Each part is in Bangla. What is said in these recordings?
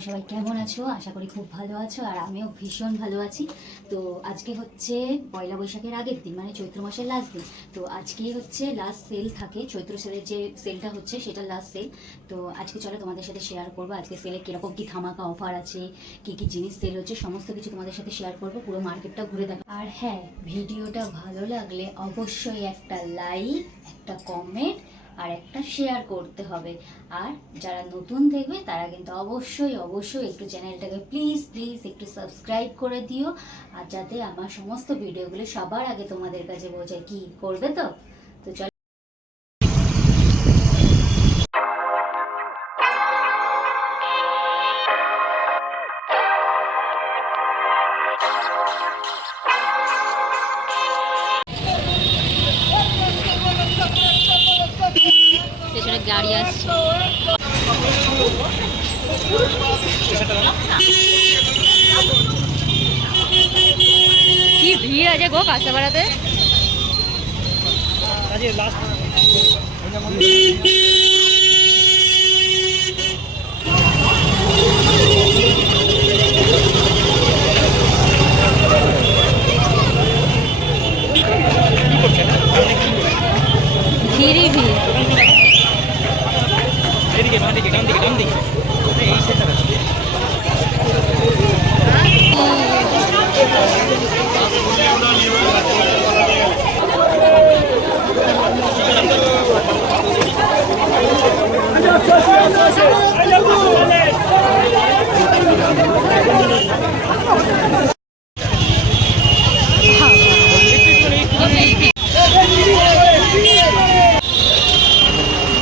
তোমরা সবাই কেমন আছো? আশা করি খুব ভালো আছো, আর আমিও ভীষণ ভালো আছি। তো আজকে হচ্ছে পয়লা বৈশাখের আগের দিন, মানে চৈত্র মাসের লাস্ট দিন। তো আজকেই হচ্ছে লাস্ট সেল থাকে, চৈত্র সেলের যে সেলটা হচ্ছে সেটা লাস্ট সেল। তো আজকে চলো তোমাদের সাথে শেয়ার করবো আজকে সেলে কীরকম কী ধামাকা অফার আছে, কী কী জিনিস সেল হচ্ছে, সমস্ত কিছু তোমাদের সাথে শেয়ার করবো। পুরো মার্কেটটা ঘুরে দেখো। আর হ্যাঁ, ভিডিওটা ভালো লাগলে অবশ্যই একটা লাইক, একটা কমেন্ট আর একটা শেয়ার করতে হবে। আর যারা নতুন দেখবে তারা কিন্তু অবশ্যই অবশ্যই একটু চ্যানেলটাকে প্লিজ প্লিজ একটু সাবস্ক্রাইব করে দিও, আর যাতে আমার সমস্ত ভিডিওগুলো সবার আগে তোমাদের কাছে পৌঁছায়। কি করবে তো? তো চলো। পেছনে গাড়ি আসছে। কি ভিড় আছে গো কাঁচাপাড়াতে। ভিড়ই ভিড়।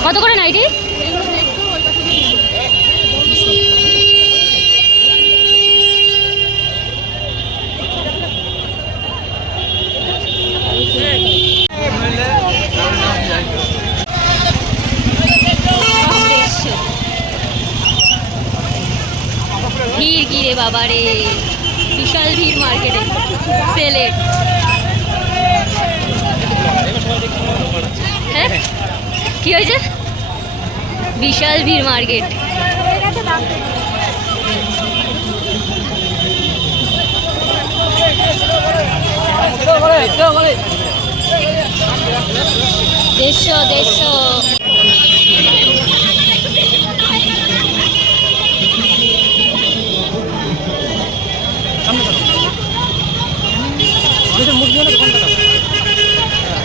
কত করে নাইটি? ভিড় কি রে বাবা রে, বিশাল ভিড় মার্কেটে সেলে। হ্যাঁ কি হয়েছে? বিশাল ভিড় মার্কেট। দেড়শো দেড়শো।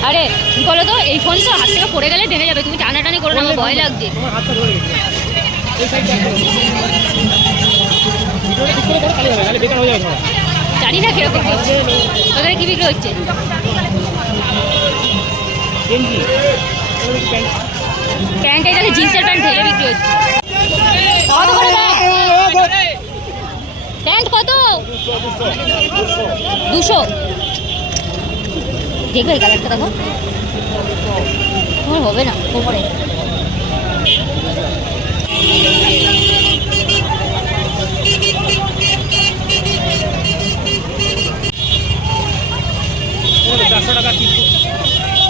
আরে কি বলো তো, এই ফোন তো হাত থেকে পড়ে গেলে ভেঙে যাবে, তুমি টানাটানি করো না, আমার ভয় লাগছে। জানি না কিরকম ওখানে কি বিক্রি হচ্ছে। প্যান্ট, এখানে জিন্সের প্যান্ট ঢেলে বিক্রি হচ্ছে। কত করে প্যান্ট? কত? 200। দেখবে এই কালারটা, দেখো তোমার হবে না কোমরে।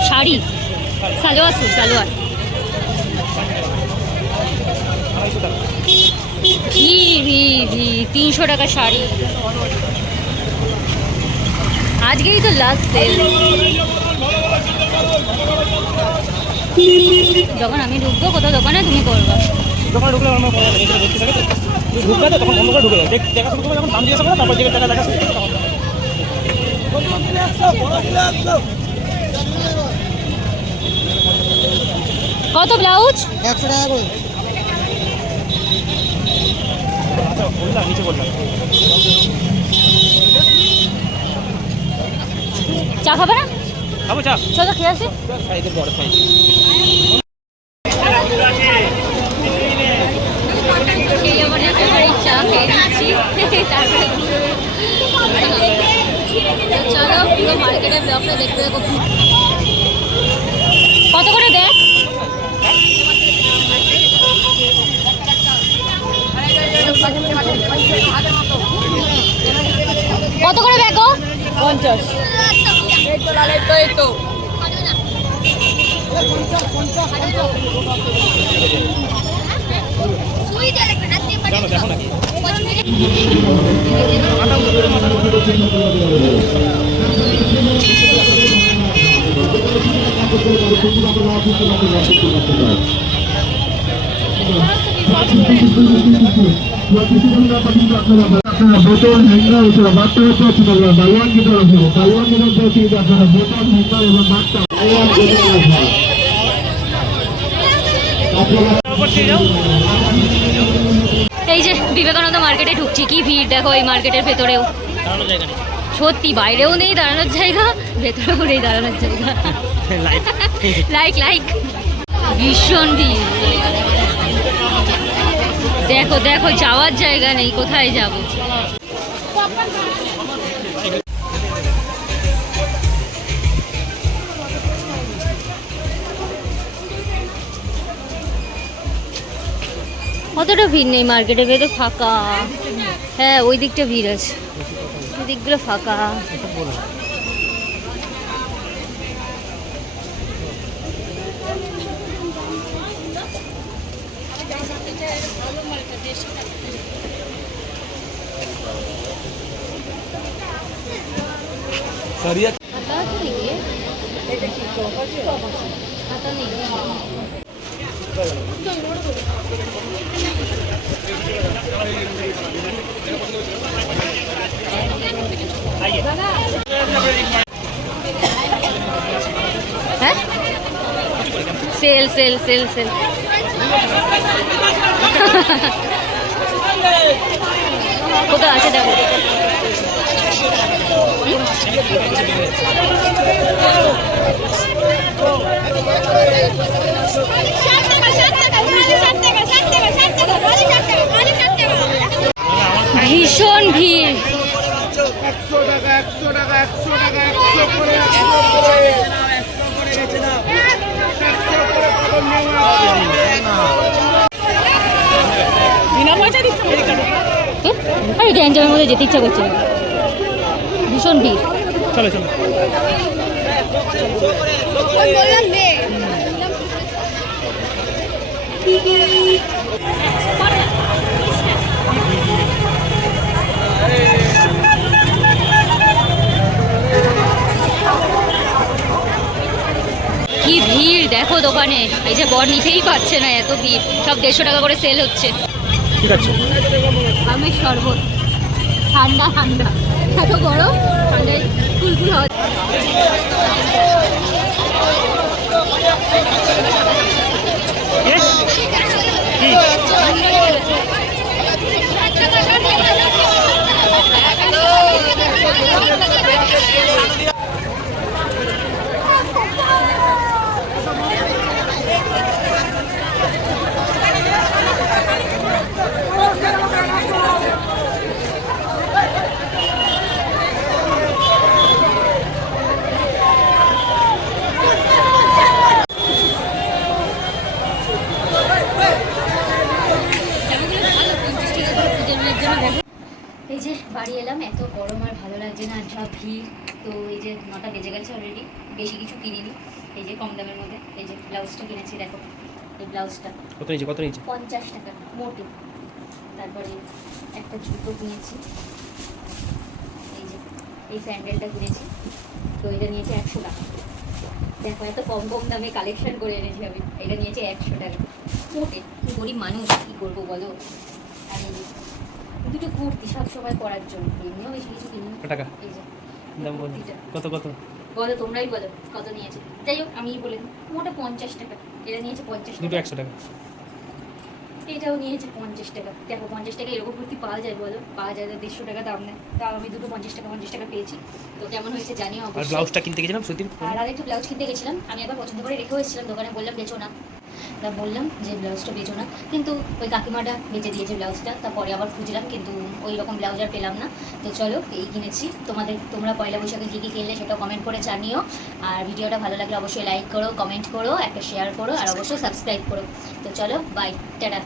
শাড়ি, সালোয়ার স্যুট, সালোয়ার। কি 300 টাকা শাড়ি। আজকেই তো লাস্ট সেল। যখন আমি ঢুকবো কোথাও দোকানে, তুমি করবা। দোকানে ঢুকলে আমার ঢুকবে তো, তখন বন্ধ করে ঢুকে দেখা শুরু করবে, যখন দাম জিজ্ঞাসা করবে তারপর যে টাকা দেখা শুরু করবে। কত ব্লাউজ? 100 টাকা করে। আচ্ছা বললাম, নিচে বললাম। চা খাবে না? খাবো চা। চলো খেয়ে আসি। সাইজের বড় সাইজ। চলো পুরো মার্কেটের ব্লগটা দেখতে দেখো। কত করে দেখ? কত করে ব্যাগ গো? 50। দেখো নাকি আপনারা বোতল হ্যাঙ্গার উপরে বাচ্চা হচ্ছে বালুয়ান গিতে রাখবো বালুয়ান গিতে আপনারা বোতল হ্যাঙ্গার এবং বাচ্চা বালুয়ান গিতে রাখবো এই যে বিবেকানন্দ মার্কেটে ঢুকছি, কি ভিড় দেখো এই মার্কেটের ভেতরেও। দাঁড়ানোর জায়গা নেই। সত্যি বাইরেও নেই দাঁড়ানোর জায়গা, ভেতরেও নেই দাঁড়ানোর জায়গা। লাইক লাইক ভীষণ ভিড়। দেখো দেখো যাওয়ার জায়গা নেই, কোথায় যাব? অতটা ভিড় নেই মার্কেটে, ভেতরে ফাঁকা। হ্যাঁ ওই দিকটা ভিড় আছে, ওই দিকগুলো ফাঁকা। খাতা আছে নাকি? খাতা নেই। হ্যাঁ সেল সেল সেল সেল। কোথায় আছে দেখো। ভীষণ ভিড়। 100 টাকা 100 টাকা 100 টাকা 100 করে 100 করে 100 করে গেছে না 100 করে কদম নেওয়া বিনা পয়সা দিচ্ছে। আরে গ্যাঞ্জামের মধ্যে যেতে ইচ্ছা করছে না, ভীষণ ভিড়। চলো চলো। কি ভিড় দেখো দোকানে, এই যে বর নিতেই পারছে না, এত ভিড়। সব 150 টাকা করে সেল হচ্ছে। ঠিক আছে। আমের শরবত ঠান্ডা ঠান্ডা, এত গরম ঠান্ডায় কুলকুল হওয়া। এই যে বাড়ি এলাম, এত গরম আর ভালো লাগছে না, যা ভিড়। তো এই যে 9টা বেজে গেছে অলরেডি, বেশি কিছু কিনিনি। এই যে কম দামের মধ্যে এই যে ব্লাউজটা কিনেছি, দেখো এই ব্লাউজটা কত নিয়েছে? কত নিয়েছে? 50 টাকা মোটে। তারপরে একটা জুতো কিনেছি, এই যে এই স্যান্ডেলটা কিনেছি, তো এটা নিয়েছে 100 টাকা। দেখো এত কম কম দামে কালেকশন করে এনেছি আমি। এটা নিয়েছে 100 টাকা মোটে। গরিব মানুষ কী করবো বলো। আর এই যে দুটো কুর্তি সব সময় পরার জন্য, এমনিও বেশি কিছু কিনি। টাকা এই যে দাম বলো। কত কত বলো, তোমরাই বলো কত নিয়েছে। যাই হোক আমিই বলে দিই, মোটা 50 টাকা। এটা নিয়েছে 50 দুটো টাকা। 100 টাকা। এটাও নিয়েছে 50 টাকা। দেখো 50 টাকা এরকম কুর্তি পাওয়া যায় বলো? পাওয়া যায় না, 150 টাকা দাম নেয়। তাও আমি দুটো 50 টাকা পেয়েছি। তো কেমন হয়েছে জানিও আর অবশ্যই। ব্লাউজটা কিনতে গেছিলাম সুতির। আর আরেকটা ব্লাউজ কিনতে গেছিলাম, আমি একবার পছন্দ করে রেখেও এসেছিলাম দোকানে, বললাম বেচো না। তা বললাম যে ব্লাউজটা বেচো না, কিন্তু ওই কাকিমাটা বেচে দিয়েছে ব্লাউজটা। তারপরে আবার খুঁজলাম, কিন্তু ওই রকম ব্লাউজ আর পেলাম না। তো চলো এই কিনেছি। তোমরা পয়লা বৈশাখে কী কী কিনলে সেটা কমেন্ট করে জানিও। আর ভিডিওটা ভালো লাগলে অবশ্যই লাইক করো, কমেন্ট করো, একটা শেয়ার করো, আর অবশ্যই সাবস্ক্রাইব করো। তো চলো বাই, টাটা।